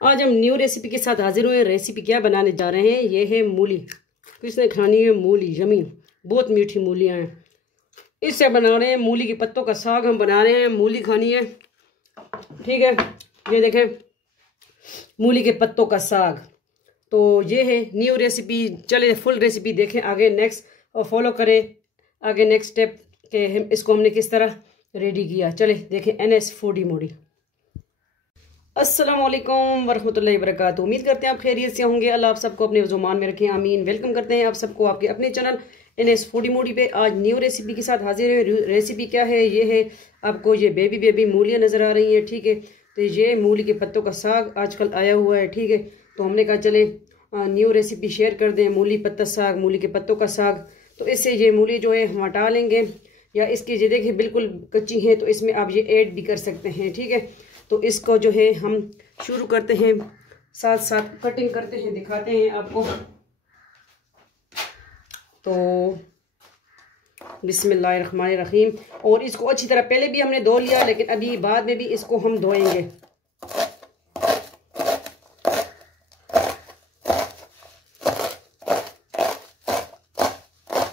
आज हम new recipe के साथ हाजिर हुए। रेसिपी क्या बनाने जा रहे हैं, ये है मूली। किसने खानी है मूली? यमी, बहुत मीठी मूलियाँ हैं। इससे बना रहे हैं मूली के पत्तों का साग। हम बना रहे हैं, मूली खानी है, ठीक है। ये देखें, मूली के पत्तों का साग। तो ये है न्यू रेसिपी। चले फुल रेसिपी देखें आगे नेक्स्ट, और फॉलो करें आगे नेक्स्ट स्टेप के इसको हमने किस तरह रेडी किया। चले देखें NS फूडी मोडी। अस्सलाम वालेकुम वरहमतुल्लाहि वबरकातुहू। उम्मीद करते हैं आप खैरियत से होंगे। अल्लाह आप सबको अपने ज़ुबान में रखें, आमीन। वेलकम करते हैं आप सबको आपके अपने चैनल NS फूडी मोडी पे। आज न्यू रेसिपी के साथ हाजिर है। रेसिपी क्या है? ये है, आपको ये बेबी मूलियाँ नज़र आ रही हैं, ठीक है। तो ये मूली के पत्तों का साग आजकल आया हुआ है, ठीक है। तो हमने कहा चले न्यू रेसिपी शेयर कर दें। मूली पत्ता साग, मूली के पत्तों का साग। तो इससे ये मूली जो है हम हटा लेंगे, या इसकी ये देखिए बिल्कुल कच्ची है, तो इसमें आप ये ऐड भी कर सकते हैं, ठीक है। तो इसको जो है हम शुरू करते हैं, साथ साथ कटिंग करते हैं, दिखाते हैं आपको। तो बिस्मिल्लाहिर्रहमानिर्रहीम। और इसको अच्छी तरह पहले भी हमने धो लिया, लेकिन अभी बाद में भी इसको हम धोएंगे।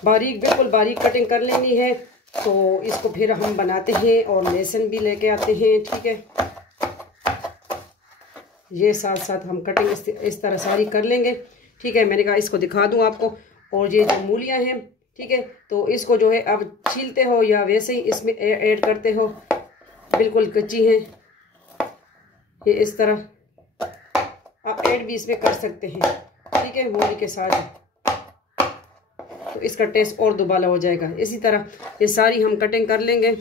बारीक, बिल्कुल बारीक कटिंग कर लेनी है। तो इसको फिर हम बनाते हैं, और लहसुन भी लेके आते हैं, ठीक है। ये साथ साथ हम कटिंग इस तरह सारी कर लेंगे, ठीक है। मैंने कहा इसको दिखा दूं आपको। और ये जो मूलियां हैं, ठीक है, तो इसको जो है आप छीलते हो या वैसे ही इसमें ऐड करते हो, बिल्कुल कच्ची हैं ये, इस तरह आप ऐड भी इसमें कर सकते हैं, ठीक है, मूली के साथ। तो इसका टेस्ट और दुबाला हो जाएगा। इसी तरह ये सारी हम कटिंग कर लेंगे।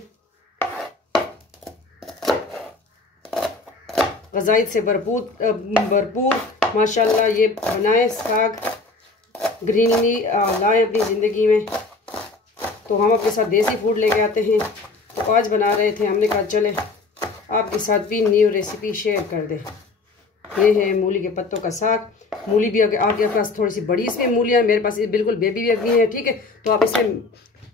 ग़ज़ाइयत से भरपूर माशाल्लाह ये बनाए साग, ग्रीनरी लाएँ अपनी ज़िंदगी में। तो हम अपने साथ देसी फूड लेके आते हैं। तो आज बना रहे थे, हमने कहा चले आपके साथ भी न्यू रेसिपी शेयर कर दें। ये है मूली के पत्तों का साग। मूली भी आपके पास थोड़ी सी बड़ी इसमें मूलियाँ, मेरे पास बिल्कुल बेबी भी अभी है, ठीक है। तो आप इसमें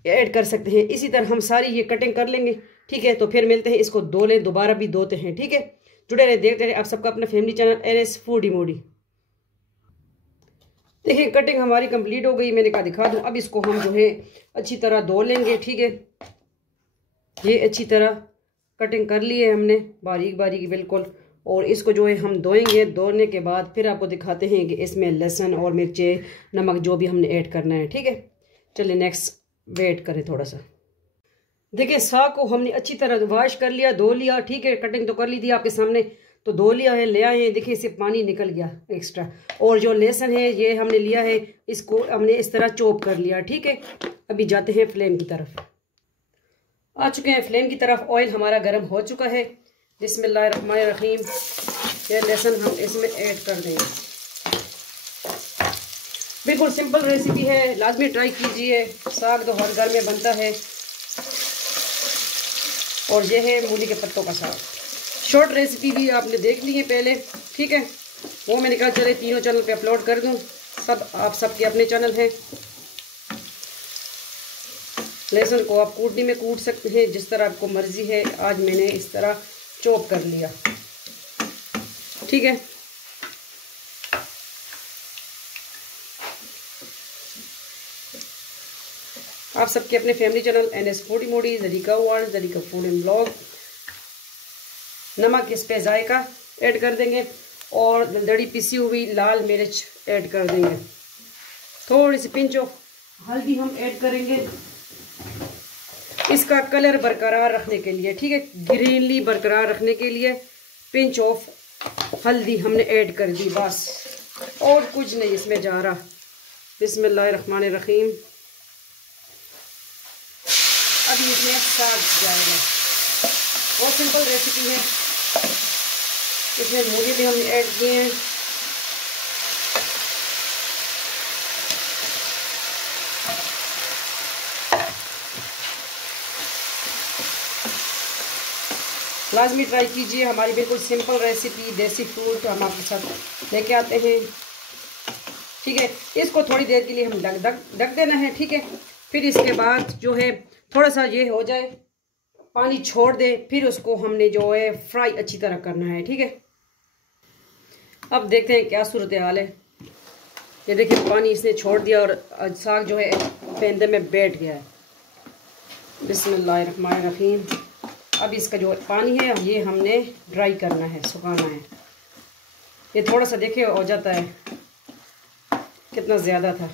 ऐड कर सकते हैं। इसी तरह हम सारी ये कटिंग कर लेंगे, ठीक है। तो फिर मिलते हैं, इसको धो लें, दोबारा भी धोते हैं, ठीक है। जुड़े रहे, देखते रहे आप सबका अपना फैमिली चैनल NS फूडी मोडी। देखिए कटिंग हमारी कंप्लीट हो गई, मैंने कहा दिखा दूं। अब इसको हम जो है अच्छी तरह धो लेंगे, ठीक है। ये अच्छी तरह कटिंग कर ली है हमने, बारीक बारीक बिल्कुल। और इसको जो है हम धोएंगे। धोने के बाद फिर आपको दिखाते हैं कि इसमें लहसुन और मिर्चें, नमक जो भी हमने ऐड करना है, ठीक है। चलिए नेक्स्ट वेट करें थोड़ा सा। देखिए साग को हमने अच्छी तरह वॉश कर लिया, धो लिया, ठीक है। कटिंग तो कर ली थी आपके सामने, तो धो लिया है, ले आए हैं। देखिए इससे पानी निकल गया एक्स्ट्रा। और जो लहसुन है ये हमने लिया है, इसको हमने इस तरह चॉप कर लिया, ठीक है। अभी जाते हैं फ्लेम की तरफ। आ चुके हैं फ्लेम की तरफ। ऑयल हमारा गर्म हो चुका है। बिस्मिल्लाहिर्रहमानिर्रहीम। ये लहसुन हम इसमें ऐड कर देंगे। बिल्कुल सिंपल रेसिपी है, लाजमी ट्राई कीजिए। साग तो हर घर में बनता है। और ये है मूली के पत्तों का साग। शॉर्ट रेसिपी भी आपने देख ली है पहले, ठीक है। वो मैंने कहा चले तीनों चैनल पे अपलोड कर दूं। सब आप सबके अपने चैनल हैं। लहसुन को आप कूटनी में कूट सकते हैं, जिस तरह आपको मर्जी है। आज मैंने इस तरह चॉप कर लिया, ठीक है। आप सबके अपने family channel NS foodie Modi, Zarika world, Zarika food and blog. नमक इस पे जायका ऐड कर देंगे, और दरदरी पिसी हुई लाल मिर्च ऐड कर देंगे। थोड़ी सी पिंच ऑफ हल्दी हम ऐड करेंगे, इसका कलर बरकरार रखने के लिए, ठीक है। ग्रीनली बरकरार रखने के लिए पिंच ऑफ हल्दी हमने ऐड कर दी, बस और कुछ नहीं इसमें जा रहा। बिस्मिल्लाहिर्रहमानिर्रहीम। अभी इसमें साग जाएगा। बहुत सिंपल रेसिपी है। इसमें मूली भी हमने ऐड किए हैं। लाजमी ट्राई कीजिए। हमारी बिल्कुल सिंपल रेसिपी, देसी फूड हम आपके साथ लेके आते हैं, ठीक है। इसको थोड़ी देर के लिए हम ढक देना है, ठीक है। फिर इसके बाद जो है थोड़ा सा ये हो जाए, पानी छोड़ दे, फिर उसको हमने जो है फ्राई अच्छी तरह करना है, ठीक है। अब देखते हैं क्या सूरत हाल है। ये देखिए पानी इसने छोड़ दिया और साग जो है पेंदे में बैठ गया है। बिस्मिल्लाहिर्रहमानिर्रहीम। अब इसका जो पानी है ये हमने ड्राई करना है, सुखाना है। ये थोड़ा सा देखिए हो जाता है, कितना ज़्यादा था।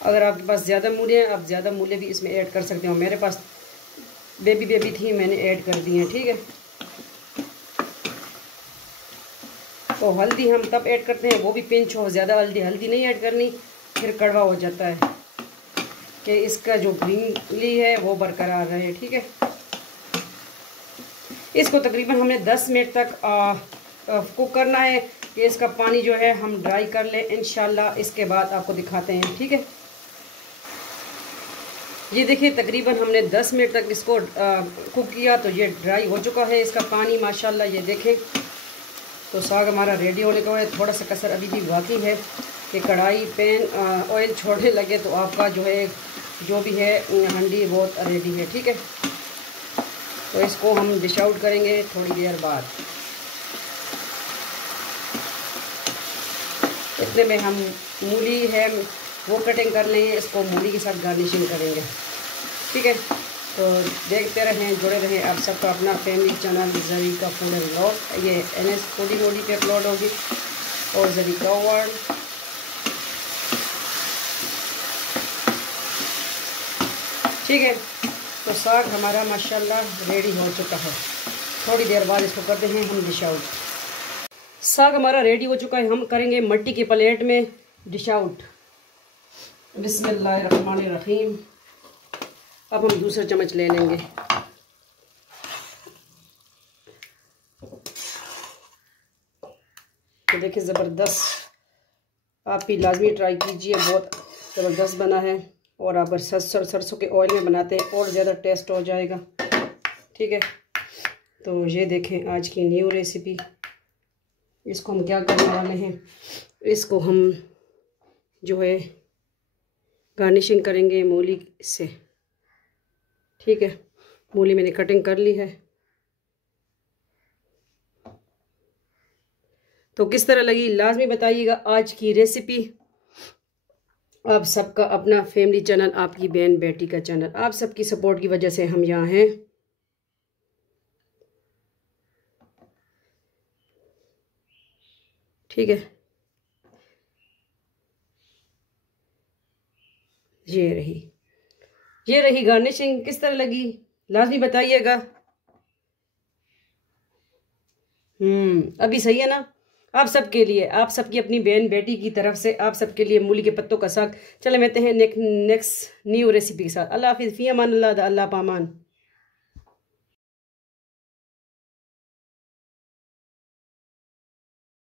अगर आपके पास ज़्यादा मूली है, आप ज़्यादा मूली भी इसमें ऐड कर सकते हो। मेरे पास बेबी थी, मैंने ऐड कर दी है। ठीक है, तो हल्दी हम तब ऐड करते हैं, वो भी पिंच हो, ज़्यादा हल्दी नहीं ऐड करनी, फिर कड़वा हो जाता है, कि इसका जो ग्रीनली है वो बरकरार रहे। ठीक है, इसको तकरीबन हमने 10 मिनट तक कुक करना है कि इसका पानी जो है हम ड्राई कर लें इंशाल्लाह। इसके बाद आपको दिखाते हैं। ठीक है, ये देखिए तकरीबन हमने 10 मिनट तक इसको कुक किया, तो ये ड्राई हो चुका है इसका पानी माशाल्लाह। ये देखें, तो साग हमारा रेडी होने का है। थोड़ा सा कसर अभी भी बाकी है कि कढ़ाई पैन ऑयल छोड़ने लगे तो आपका जो है जो भी है हंडी बहुत रेडी है। ठीक है, तो इसको हम डिश आउट करेंगे थोड़ी देर बाद। इतने में हम मूली है वो कटिंग कर लेंगे, इसको मूली के साथ गार्निशिंग करेंगे। ठीक है, तो देखते रहें, जुड़े रहें। आप सबका अपना family channel Zarika food and vlog, ये NS फूडी मोडी पे अपलोड होगी, और ज़रीका वर्ल्ड। ठीक है, तो साग हमारा माशाल्लाह रेडी हो चुका है। थोड़ी देर बाद इसको करते हैं हम डिश आउट। साग हमारा रेडी हो चुका है, हम करेंगे मट्टी की प्लेट में डिश आउट। बिस्मिल्लाहिर्रहमानिर्रहीम। अब हम दूसरा चम्मच ले लेंगे। तो देखिए ज़बरदस्त, आप भी लाजमी ट्राई कीजिए, बहुत ज़बरदस्त बना है। और आप अगर सरसों के ऑयल में बनाते हैं और ज़्यादा टेस्ट हो जाएगा। ठीक है, तो ये देखें आज की न्यू रेसिपी। इसको हम क्या करने वाले हैं, इसको हम जो है गार्निशिंग करेंगे मूली से। ठीक है, मूली मैंने कटिंग कर ली है। तो किस तरह लगी लाजमी बताइएगा आज की रेसिपी। आप सबका अपना फैमिली चैनल, आपकी बहन बेटी का चैनल, आप सबकी सपोर्ट की वजह से हम यहाँ हैं। ठीक है, ये रही गार्निशिंग। किस तरह लगी लाजमी बताइएगा। अभी सही है ना, आप सबके लिए, आप सबकी अपनी बहन बेटी की तरफ से आप सबके लिए मूली के पत्तों का साग। चले मिलते हैं नेक्स्ट न्यू रेसिपी के साथ। अल्लाह हाफिज़, फ़ी अमान अल्लाह, अल्लाह पामान।